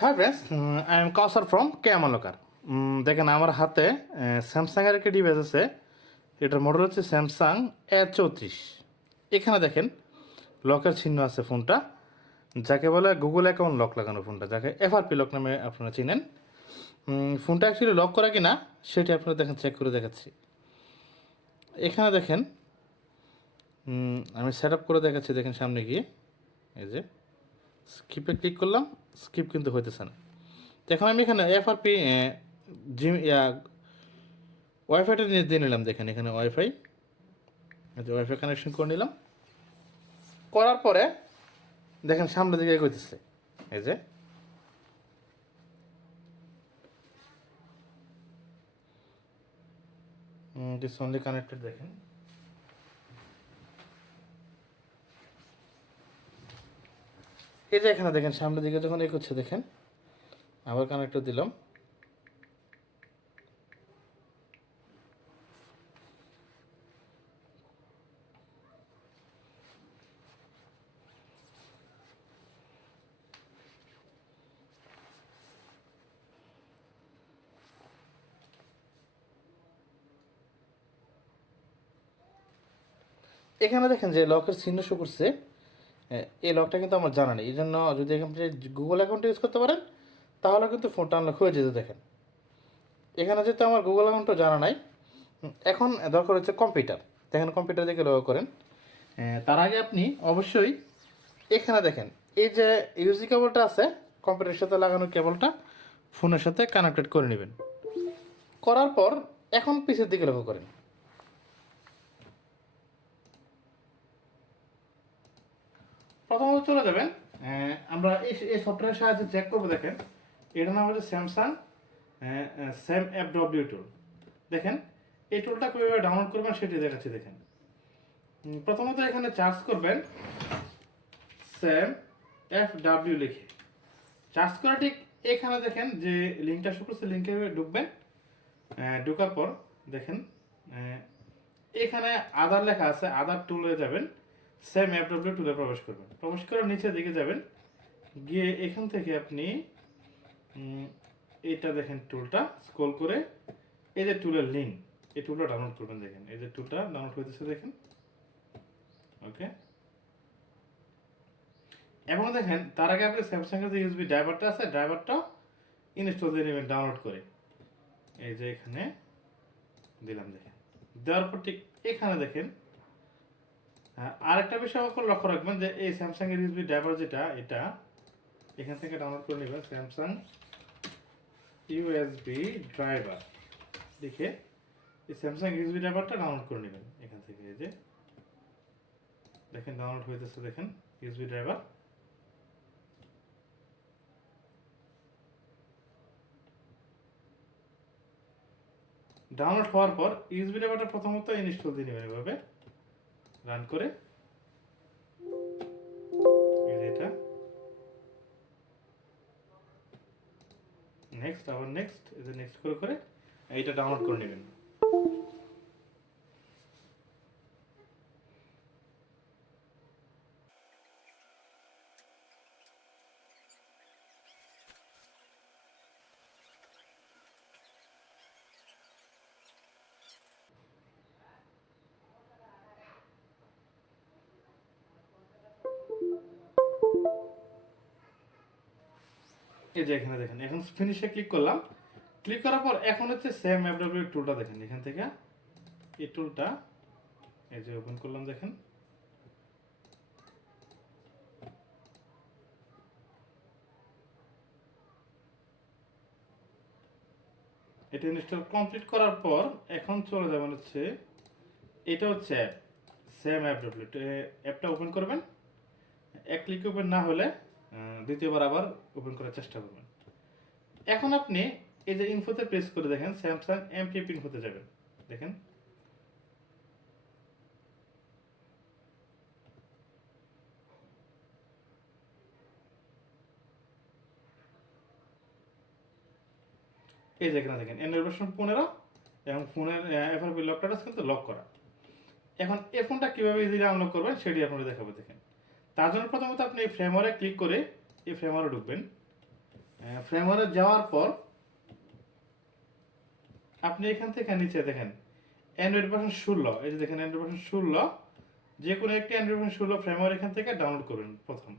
হ্যাঁ friends, I am Kausar from কেয়ামালকার। দেখেন আমার হাতে স্যামসাংয়ের একটি ডিভাইস আছে। এটার মডেল হচ্ছে স্যামসাং A34। এখানে দেখেন লকের চিহ্ন আছে ফোনটা, যাকে বলে গুগল অ্যাকাউন্ট লক লাগানো ফোনটা, যাকে এফআরপি লক নামে আপনারা চিনেন। ফোনটা অ্যাকচুয়ালি লক করা কিনা সেটি আপনারা দেখেন, চেক করে দেখাচ্ছি। এখানে দেখেন আমি সেট আপ করে দেখাচ্ছি। দেখেন সামনে গিয়ে এই যে স্কিপে ক্লিক করলাম, স্কিপ কিন্তু হইতেছে না। তো এখন আমি এখানে এফআরপি জিম ওয়াইফাইটা দিয়ে নিলাম। দেখেন এখানে ওয়াইফাই কানেকশন করে নিলাম। করার পরে দেখেন সামনের দিকে এগোইতেছে। এই যে দিস অনলি কানেক্টেড। দেখেন এই যে এখানে দেখেন সামনের দিকে যখন এগোচ্ছে, দেখেন আবার কানেক্টর দিলাম। এখানে দেখেন যে লকের চিহ্ন শো করছে। এই লকটা কিন্তু আমার জানা নেই, এই জন্য যদি এখান থেকে গুগল অ্যাকাউন্ট ইউজ করতে পারেন তাহলে কিন্তু ফোনটা আনলক হয়ে যেতে। দেখেন এখানে যেহেতু আমার গুগল অ্যাকাউন্টও জানা নাই, এখন দরকার হচ্ছে কম্পিউটার। দেখেন কম্পিউটার দিকে লক্ষ্য করেন। তার আগে আপনি অবশ্যই এখানে দেখেন এই যে ইউজি কেবলটা আছে, কম্পিউটারের সাথে লাগানো কেবলটা ফোনের সাথে কানেক্টেড করে নেবেন। করার পর এখন পিছের দিকে লক্ষ্য করেন। প্রথমত চলে যাবেন, আমরা এই সফটওয়্যারের সাহায্যে চেক করবো। দেখেন এটার নাম হচ্ছে স্যামসাং স্যাম অ্যাপ ডব্লিউ টুল। দেখেন এই টুলটা কীভাবে ডাউনলোড করবেন সেটি দেখাচ্ছি। দেখেন প্রথমত এখানে চার্জ করবেন স্যাম এফ ডাব্লিউ লিখে। চার্জ করা ঠিক এখানে দেখেন যে লিঙ্কটা শো করছে, লিঙ্কে ঢুকবেন। ঢোকার পর দেখেন এখানে আদার লেখা আছে, আদার টুলে যাবেন, সেম অ্যাপ ডব্লিউ টুলে প্রবেশ করবেন। প্রবেশ করে নিচের দিকে যাবেন, গিয়ে এখান থেকে আপনি এটা দেখেন টুলটা স্ক্রল করে এই যে টুলের লিঙ্ক, এই টুলটা ডাউনলোড করবেন। দেখেন এই যে টুলটা ডাউনলোড হইতেছে, দেখেন ওকে। এবং দেখেন তার আগে আপনি স্যামসাংয়ের যে ইউএসবি ড্রাইভারটা আছে, ড্রাইভারটা ইনস্টল দিয়ে নেবেন ডাউনলোড করে। এই যে এখানে দিলাম। দেখেন দেওয়ার পর ঠিক এখানে দেখেন আরেকটা বিষয় আপনার লক্ষ্য রাখবেন যে এই স্যামসাং এর ইউএসবি ড্রাইভার যেটা, এটা এখান থেকে ডাউনলোড করে নেবেন। স্যামসাং ইউএসবি ড্রাইভার লিখে এই স্যামসাং ইউএসবি ড্রাইভারটা ডাউনলোড করে নেবেন এখান থেকে। এই যে দেখেন ডাউনলোড হইতেছে, দেখেন ইউএসবি ড্রাইভার। ডাউনলোড হওয়ার পর ইউএসবি ড্রাইভারটা প্রথমত ইনস্টল দিয়ে নেবেন এভাবে রান করে। এটা নেক্সট, আবার নেক্সট, এই যে নেক্সট করে করে এইটা ডাউনলোড করে নেবেন। এই যে এখানে দেখেন এখন ফিনিশে ক্লিক করলাম। ক্লিক করার পর এখন হচ্ছে সেম এফডব্লিউ টুলটা দেখেন এখান থেকে, এই টুলটা এই যে ওপেন করলাম। দেখেন এটা ইনস্টল কমপ্লিট করার পর এখন চলে যাবেন হচ্ছে, এটা হচ্ছে অ্যাপ সেম এফডব্লিউ অ্যাপটা ওপেন করবেন। এক ক্লিক ওপেন না হলে দ্বিতীয়বার আবার ওপেন করার চেষ্টা করবেন। এখন আপনি এই যে ইনফোতে প্রেস করে দেখেন স্যামসাং এমপিপি ইনফোতে যাবেন। দেখেন এই যে এখানে দেখেন অ্যান্ড্রয়েড ভার্সন 15 এবং ফোনের এফআরপি লকটা কিন্তু লক করা। এখন এই ফোনটা কীভাবে ইজিলি আনলক করবেন সেটি আপনাদের দেখাবো। দেখেন তার জন্য প্রথমত আপনি এই ফ্রেমওয়ারে ক্লিক করে এই ফ্রেমওয়ারে ঢুকবেন। ফ্রেমওয়ার্কে যাওয়ার পর আপনি এখান থেকে নিচে দেখেন অ্যান্ড্রয়েড ভার্সন 16, এই যে দেখেন অ্যান্ড্রয়েড ভার্সন 16, যে কোনো একটি অ্যান্ড্রয়েড ভার্সন 16 ফ্রেমওয়ার্ক এখান থেকে ডাউনলোড করবেন। প্রথম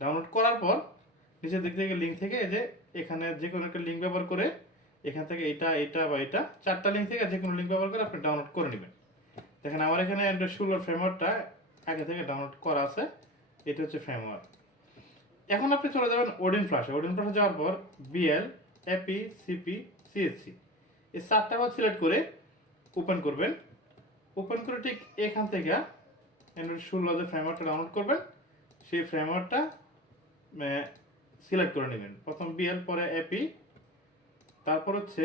ডাউনলোড করার পর নিচের দিক থেকে লিঙ্ক থেকে এই যে এখানে যে কোনো একটা লিঙ্ক ব্যবহার করে এখান থেকে এটা বা এটা 4টা লিঙ্ক থেকে যে কোনো লিঙ্ক ব্যবহার করে আপনি ডাউনলোড করে নেবেন। দেখেন আমার এখানে অ্যান্ড্রয়েড 16 ফ্রেমওয়ার্কটা আগে থেকে ডাউনলোড করা আছে, এটা হচ্ছে ফ্রেমওয়ার্ক। এখন আপনি চলে যাবেন ওডিন ফ্ল্যাশে। ওডিন ফ্ল্যাশে যাওয়ার পর বিএল, এপি, সিপি, সিএসসি এই 4টা সিলেক্ট করে ওপেন করবেন। ওপেন করে ঠিক এখান থেকে অ্যান্ড্রয়েড 16 যে ফ্রেমওয়ার্কটা ডাউনলোড করবেন সেই ফ্রেমওয়ার্কটা সিলেক্ট করে নেবেন। প্রথম বিএল, পরে এপি, তারপর হচ্ছে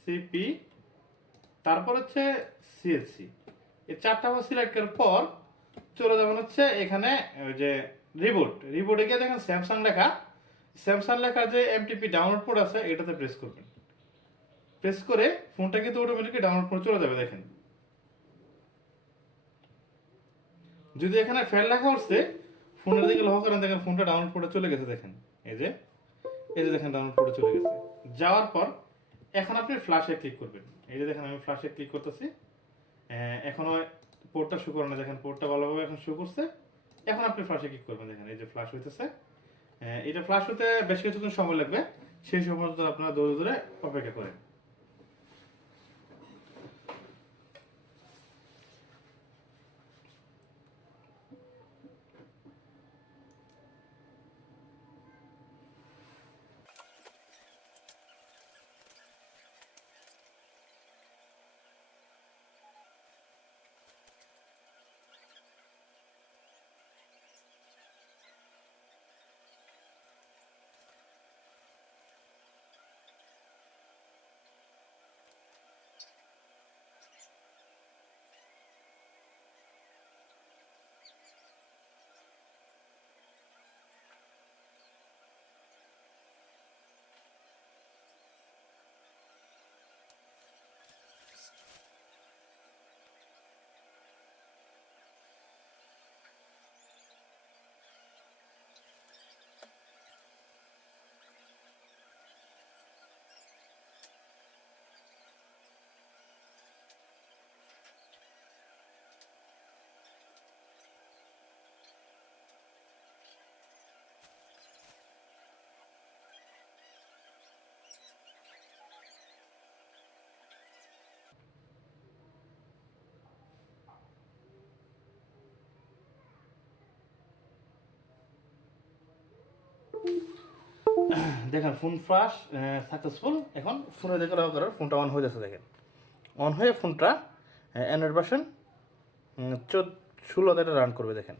সিপি, তারপর হচ্ছে সিএসসি। এই 4টা সিলেক্ট করার পর চলে যাবেন হচ্ছে এখানে ওই যে রিবুটে গিয়ে দেখেন স্যামসাং লেখা যে এমটিপি ডাউনলোড মোড আছে এটাতে প্রেস করবেন। প্রেস করে ফোনটা কিন্তু অটোমেটিকলি ডাউনলোড করে চলে যাবে। দেখেন যদি এখানে ফেল লেখা উঠছে ফোনের দিকে লক্ষ্য করেন, দেখেন ফোনটা ডাউনলোড করে চলে গেছে। দেখেন এই যে দেখেন ডাউনলোড করে চলে গেছে। যাওয়ার পর এখন আপনি ফ্ল্যাশে ক্লিক করবেন। এই যে দেখেন আমি ফ্ল্যাশে ক্লিক করতেছি, এখনো পোর্টটা শো করে না, দেখেন পোর্টটা ভালোভাবে এখন শো করছে। এখন আপনি ফ্ল্যাশে ক্লিক করবেন, দেখেন এই যে ফ্ল্যাশ হইতেছে। এটা ফ্ল্যাশ হতে বেশ কিছুক্ষণ সময় লাগবে, সেই সময় আপনারা ধরে ধরে অপেক্ষা করেন। দেখেন ফোন ফ্ল্যাশ সাকসেসফুল। এখন ফোনে দেখে লক্ষ্য করার ফোনটা অন হয়ে যাচ্ছে। দেখেন অন হয়ে ফোনটা অ্যান্ড্রয়েড ভার্সন 16 এটা রান করবে। দেখেন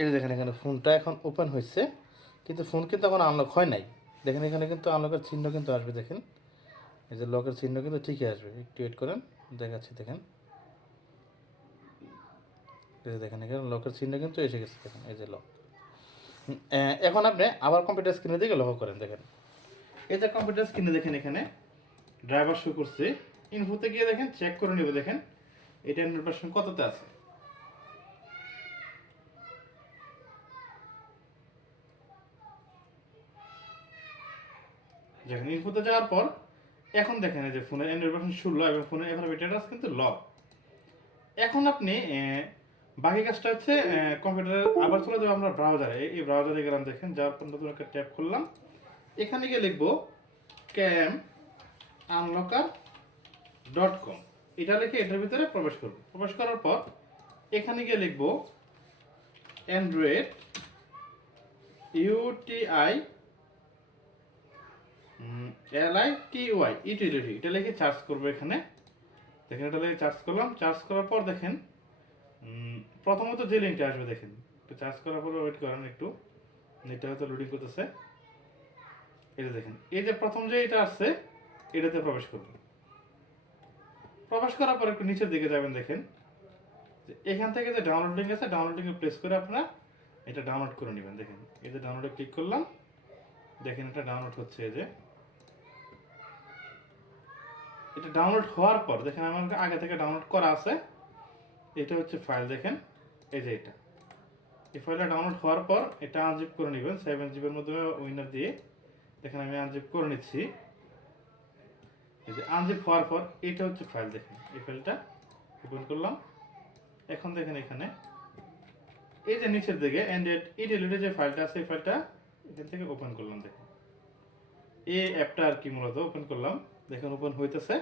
এই যে দেখেন এখানে ফোনটা এখন ওপেন হয়েছে, কিন্তু ফোন কিন্তু এখন আনলক হয় নাই। দেখেন এখানে কিন্তু আনলকের চিহ্ন কিন্তু আসবে। দেখেন এই যে লকের চিহ্ন কিন্তু ঠিকই আসবে। একটু ওয়েট করেন, দেখাচ্ছি। দেখেন এই যে দেখেন এখানে লকের চিহ্ন কিন্তু এসে গেছে। দেখেন এই যে লক। এখন আপনি আবার কম্পিউটার স্ক্রিনের দিকে লক্ষ্য করেন। দেখেন এই যে কম্পিউটার স্ক্রিনে দেখেন এখানে ড্রাইভার শো করছে। ইনফোতে গিয়ে দেখেন চেক করে নেব। দেখেন এটা 100% কততে আছে। দেখেন ইনফোতে যাওয়ার পর এখন দেখেন এই যে ফোনের অ্যান্ড্রয়েড ভার্সন 16 এবং ফোনের এভারেজ স্ট্যাটাস কিন্তু লক। এখন আপনি বাকি কাজটা হচ্ছে কম্পিউটারে আবার চলে যাবো আমরা ব্রাউজারে। এই ব্রাউজারে গেলাম, দেখেন যাওয়ার পর নতুন একটা ট্যাব খুললাম। এখানে গিয়ে লিখবো camunlocker.com, এটা লিখে এটার ভিতরে প্রবেশ করব। প্রবেশ করার পর এখানে গিয়ে লিখবো অ্যান্ড্রয়েড ইউটিআই LITY ইউটিলিটি, এটা লিখে চার্জ করবো। এখানে দেখেন এটা লিখে চার্জ করলাম। চার্জ করার পর দেখেন প্রথমত যে লিঙ্কটা আসবে, দেখেন একটু চার্জ করার পরে ওয়েট করেন একটু, নেটটা হয়তো লোডিং করতেছে। এই যে দেখেন এই যে প্রথম যে এটা আসছে এটাতে প্রবেশ করবেন। প্রবেশ করার পর একটু নিচের দিকে যাবেন, দেখেন যে এখান থেকে যে ডাউনলোডিং আছে, ডাউনলোডিংয়ে প্রেস করে আপনারা এটা ডাউনলোড করে নেবেন। দেখেন এই যে ডাউনলোডে ক্লিক করলাম, দেখেন এটা ডাউনলোড হচ্ছে। এই যে এটা ডাউনলোড হওয়ার পর দেখেন আমার আগে থেকে ডাউনলোড করা আছে, এটা হচ্ছে ফাইল। দেখেন এই যে এটা, এই ফাইলটা ডাউনলোড হওয়ার পর এটা আনজিপ করে নেবেন 7 জিবির মাধ্যমে উইনার দিয়ে। দেখেন আমি আনজিপ করে নিচ্ছি। এই যে আনজিপ হওয়ার পর এটা হচ্ছে ফাইল। দেখেন এই ফাইলটা ওপেন করলাম। এখন দেখেন এখানে এই যে নিচের দিকে অ্যান্ড্রয়েড ইডিলিটে যে ফাইলটা আছে, এই ফাইলটা এখান থেকে ওপেন করলাম। দেখেন এই অ্যাপটা আর কি মূলত ওপেন করলাম। দেখেন ওপেন হইতেছে।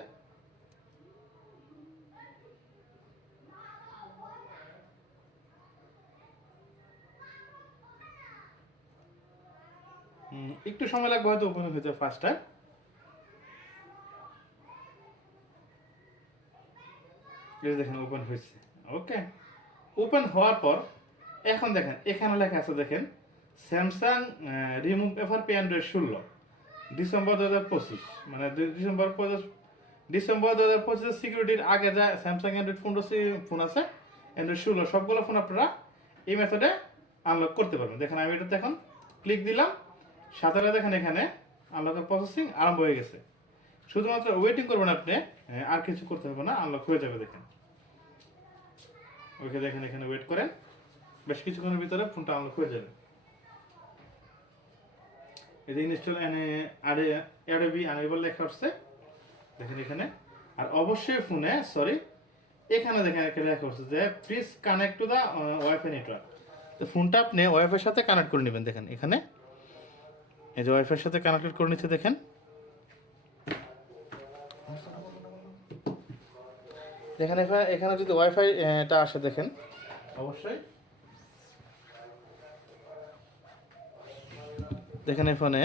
একটু সময় লাগবে হয়তো ওপেন হইতে ফার্স্ট টাইম। দেখেন ওপেন হয়েছে। ওকে, ওপেন হওয়ার পর এখন দেখেন এখানে লেখা আছে, দেখেন Samsung remove FRP Android 16 December 2025, মানে ডিসেম্বর 2025 সিকিউরিটির আগে যা স্যামসাং অ্যান্ড্রয়েড ফোন আছে অ্যান্ড্রয়েড 16 সবগুলো ফোন আপনারা এই মেথডে আনলক করতে পারবেন। দেখেন আমি এটাতে এখন ক্লিক দিলাম, সাথে সাথে দেখেন এখানে আনলকের প্রসেসিং আরম্ভ হয়ে গেছে। শুধুমাত্র ওয়েটিং করবেন আপনি, আর কিছু করতে হবে না, আনলক হয়ে যাবে। দেখেন ওকে, দেখেন এখানে ওয়েট করেন, বেশ কিছুক্ষণের ভিতরে ফোনটা আনলক হয়ে যাবে। এই যে ইনস্টল অ্যাডোবি আনএবল লেখা আসছে দেখেন এখানে। আর অবশ্যই ফোনে এখানে দেখেন একটা লেখা আসছে যে please connect to the wifi network. তো ফোনটা আপনি ওয়াইফাইয়ের সাথে কানেক্ট করে নেবেন। দেখেন এখানে এই যে ওয়াইফাইয়ের সাথে কানেক্টেড করে নিচ্ছে। দেখেন দেখেন এখানে যদি ওয়াইফাই এটা আসে, দেখেন অবশ্যই দেখেন এই ফোনে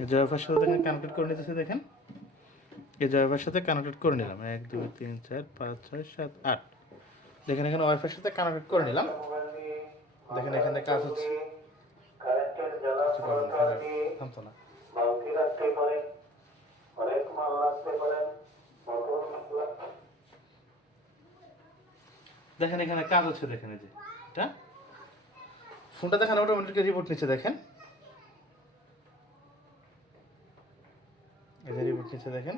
এই যে ওয়াইফাইয়ের সাথে দেখেন কানেক্টেড করে নিতেছে। দেখেন এই যে ওয়াইফাইয়ের সাথে কানেক্টেড করে নিলাম, 1 2 3 4 5 6 7 8। দেখেন এখানে ওয়াইফাইয়ের সাথে কানেক্টেড করে নিলাম। দেখেন এখানে কাজ হচ্ছে, থামতো না। দেখেন এখানে কাজ হচ্ছে। দেখেন এই যে এটা ফোনটা দেখেন অটোমেটিক রিবোট নিচ্ছে। দেখেন এই যে রিবোট নিচ্ছে। দেখেন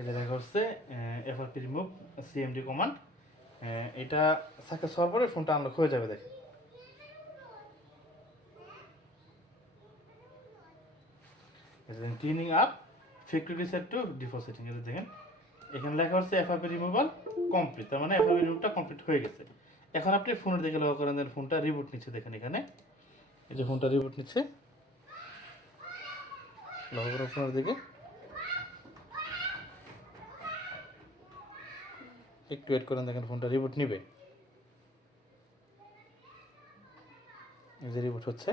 এটা দেখা হচ্ছে এফআরপি রিমুভ সিএমডি কমান্ড। এটা সাকসেস হওয়ার পরে ফোনটা আনলক হয়ে যাবে। দেখেন cleaning up factory set two default setting. এটা দেখেন এখানে লেখা হচ্ছে এফআরপি রিমুভাল কমপ্লিট, তার মানে এফআরপি রিমুভটা কমপ্লিট হয়ে গেছে। এখন আপনি ফোনের দিকে লক্ষ্য করেন, দেন ফোনটা রিবুট নিচ্ছে। দেখেন এখানে এই যে ফোনটা রিবুট নিচ্ছে, লক্ষ্য করেন ফোনের দিকে। একটু ওয়েট করেন, দেখেন ফোনটা রিবুট নিবে। এই যে রিবুট হচ্ছে।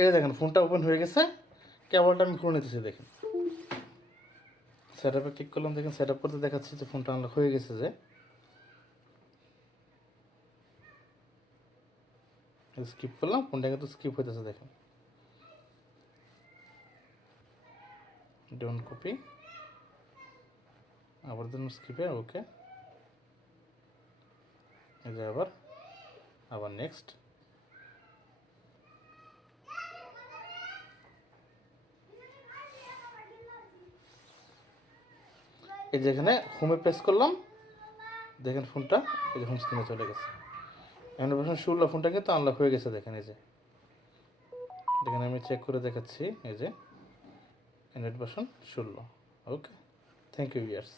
এই দেখেন ফোনটা ওপেন হয়ে গেছে, কেবলটা আমি খুলে নিতেছি। দেখেন সেট আপে ক্লিক করলাম, দেখেন সেট আপ করতে দেখাচ্ছে যে ফোনটা আনলক হয়ে গেছে। যে স্কিপ করলাম, ফোনটা কিন্তু স্কিপ হইতেছে দেখেন। ডোন্ট কপি, আবার দেন স্কিপে, ওকে, এই যে আবার নেক্সট। এই যে এখানে হোমে প্রেস করলাম, দেখেন ফোনটা এই যে হোম স্ক্রিনে চলে গেছে। অ্যান্ড্রয়েড ভার্সন 16 ফোনটা কিন্তু আনলক হয়ে গেছে দেখেন। এই যে দেখেন আমি চেক করে দেখাচ্ছি, এই যে Android version 16। Okay, thank you viewers.